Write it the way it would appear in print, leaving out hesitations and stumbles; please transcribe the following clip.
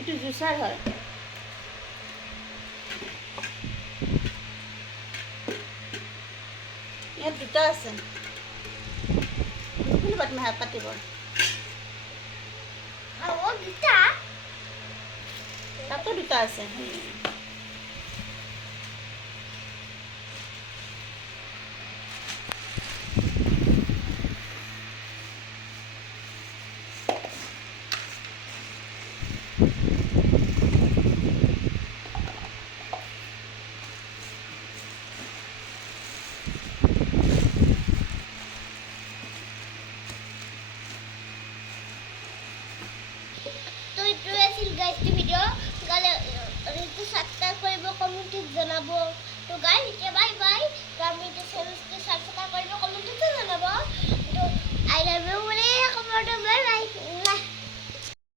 এইটো জুচাৰ হয়। ইয়াত দুটা আছে। নুশুনিবা তুমি হাত পাতিব। তাতো দুটা আছে। তো এইটোৱে আছিল গাইজ ভিডিঅ' গালে সাবস্ক্ৰাইব কৰিব কমেণ্টত জনাব। তো গাইজ এতিয়া বাই বাই।